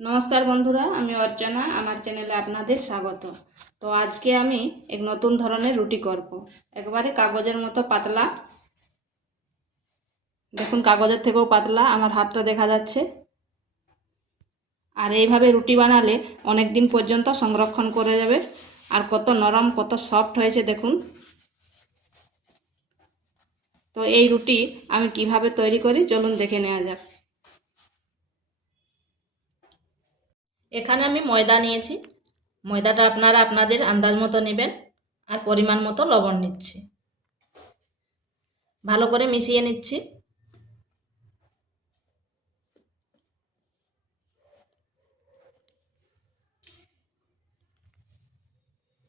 নমস্কার বন্ধুরা, আমি অর্চনা। আমার চ্যানেলে আপনাদের স্বাগত। তো আজকে আমি এক নতুন ধরনের রুটি করব। একবারে কাগজের মতো পাতলা, দেখুন কাগজের থেকেও পাতলা আমার হাতটা দেখা যাচ্ছে। আর এইভাবে রুটি বানালে অনেক দিন পর্যন্ত সংরক্ষণ করে যাবে। আর কত নরম, কত সফট হয়েছে দেখুন। তো এই রুটি আমি কিভাবে তৈরি করি চলুন দেখে নেওয়া যাক। এখানে আমি ময়দা নিয়েছি। ময়দাটা আপনারা আপনাদের আন্দাজ মতো নেবেন। আর পরিমাণ মতো লবণ নিচ্ছি, ভালো করে মিশিয়ে নিচ্ছি।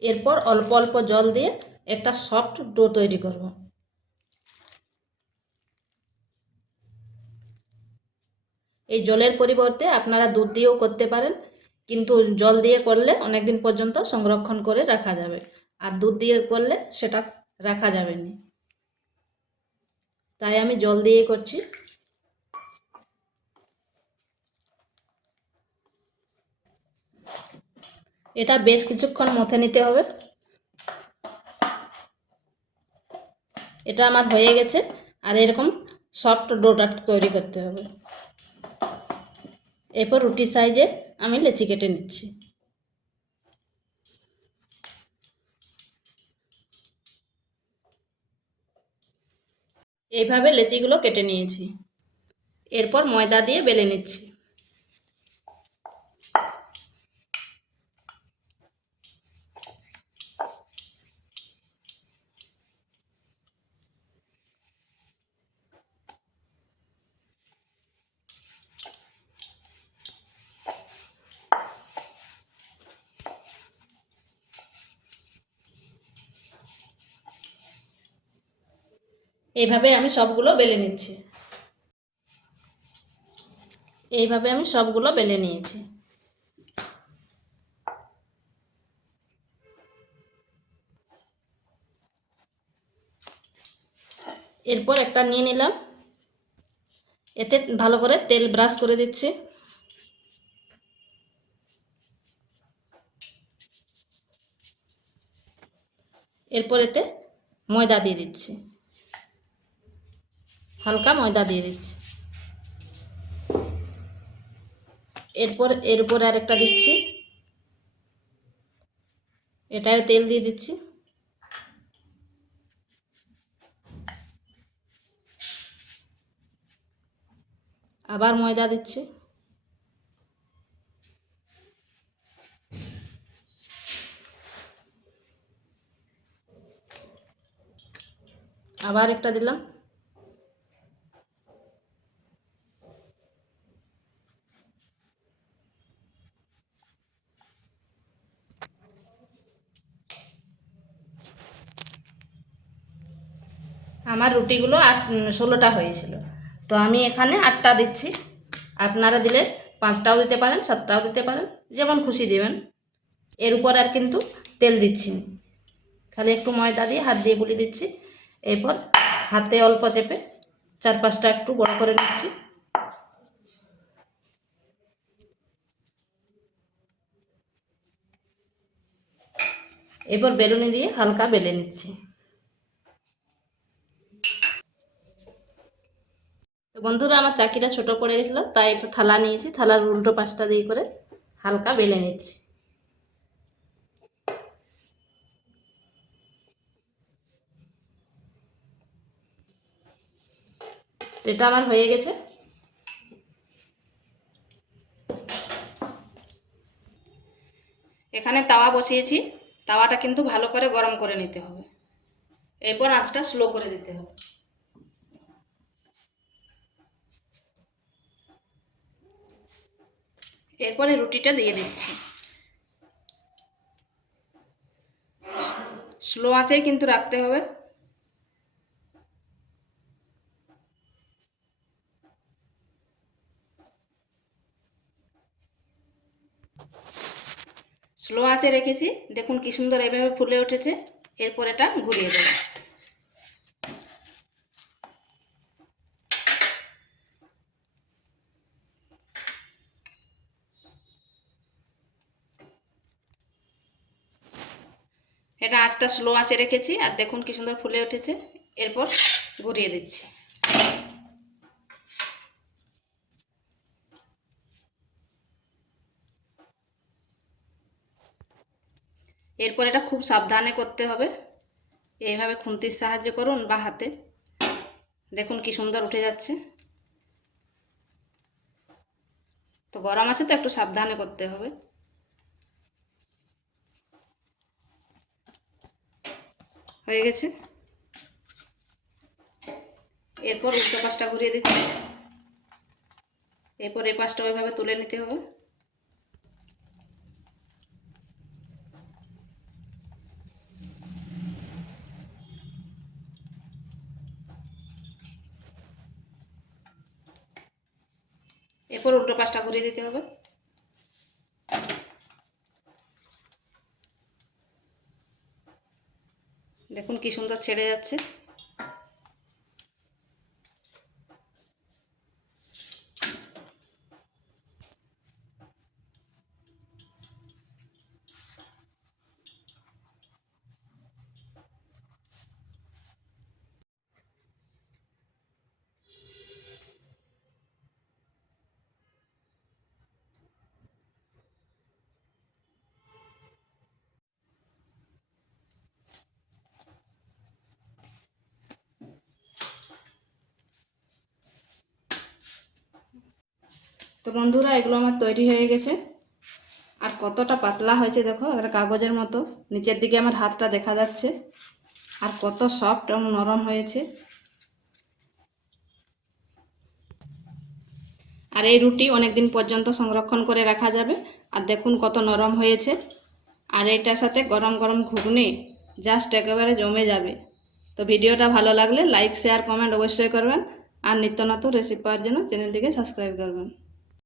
এরপর অল্প অল্প জল দিয়ে একটা সফট ডো তৈরি করব। এই জলের পরিবর্তে আপনারা দুধ দিয়েও করতে পারেন, কিন্তু জল দিয়ে করলে অনেক দিন পর্যন্ত সংরক্ষণ করে রাখা যাবে, আর দুধ দিয়ে করলে সেটা রাখা যাবে না। তাই আমি জল দিয়ে করছি। এটা বেশ কিছুক্ষণ মথে নিতে হবে। এটা আমার হয়ে গেছে। আর এরকম সফট ডোটা তৈরি করতে হবে। এরপর রুটি সাইজে আমি লেচি কেটে নিচ্ছি। এইভাবে লেচিগুলো কেটে নিয়েছি। এরপর ময়দা দিয়ে বেলে নিচ্ছি। এইভাবে আমি সবগুলো বেলে নিচ্ছি। এইভাবে আমি সবগুলো বেলে নিয়েছি। এরপর একটা নিয়ে নিলাম। এতে ভালো করে তেল ব্রাশ করে দিচ্ছি। এরপর এতে ময়দা দিয়ে দিচ্ছি, হালকা ময়দা দিয়ে দিচ্ছি। এরপর এর উপর আরেকটা দিচ্ছি, এটাও তেল দিয়ে দিচ্ছি। আবার ময়দা দিচ্ছি। আবার একটা দিলাম। আমার রুটিগুলো 16টা হয়েছিল, তো আমি এখানে 8টা দিচ্ছি। আপনারা দিলে 5টাও দিতে পারেন, 7টাও দিতে পারেন, যেমন খুশি দেবেন। এর উপর আর কিন্তু তেল দিচ্ছি না, খালি একটু ময়দা দিয়ে হাত দিয়ে বুলিয়ে দিচ্ছি। এরপর হাতে অল্প চেপে 4-5টা একটু বড় করে নিচ্ছি। এরপর বেলুনি দিয়ে হালকা বেলে নিচ্ছি। তো বন্ধুরা, আমার চাকিটা ছোট পড়ে গেছিলো, তাই একটা থালা নিয়েছি। থালার উল্টো পাশটা দিয়ে করে হালকা বেলে নিচ্ছি। তো এটা আমার হয়ে গেছে। এখানে তাওয়া বসিয়েছি। তাওয়াটা কিন্তু ভালো করে গরম করে নিতে হবে। এরপর আঁচটা স্লো করে দিতে হবে। এরপরে রুটিটা দিয়ে দিচ্ছি। স্লো আঁচেই কিন্তু রাখতে হবে। স্লো আঁচে রেখেছি, দেখুন কি সুন্দর এভাবে ফুলে উঠেছে। এরপর এটা ঘুরিয়ে দেব। এটা আঁচটা স্লো আঁচে রেখেছি, আর দেখুন কি সুন্দর ফুলে উঠেছে। এরপর ঘুরিয়ে দিচ্ছি। এরপর এটা খুব সাবধানে করতে হবে। এইভাবে খুন্তির সাহায্যে করুন বা হাতে, দেখুন কি সুন্দর উঠে যাচ্ছে। তো গরম আছে তো একটু সাবধানে করতে হবে। হয়ে গেছে। এরপর উল্টো পাশটা ঘুরিয়ে দিচ্ছি। এরপর এই পাশটা ওইভাবে তুলে নিতে হবে। এরপর উল্টো পাশটা ঘুরিয়ে দিতে হবে। দেখুন কি সুন্দর ছেড়ে যাচ্ছে। তো বন্ধুরা, এগুলো আমার তৈরি হয়ে গেছে। আর কতটা পাতলা হয়েছে দেখো, একটা কাগজের মতো। নিচের দিকে আমার হাতটা দেখা যাচ্ছে। আর কত সফট এবং নরম হয়েছে। আর এই রুটি অনেক দিন পর্যন্ত সংরক্ষণ করে রাখা যাবে। আর দেখুন কত নরম হয়েছে। আর এটার সাথে গরম গরম ঘুগনি জাস্ট একেবারে জমে যাবে। তো ভিডিওটা ভালো লাগলে লাইক শেয়ার কমেন্ট অবশ্যই করবেন। আর নিত্য নতুন রেসিপি পাওয়ার জন্য চ্যানেলটিকে সাবস্ক্রাইব করবেন।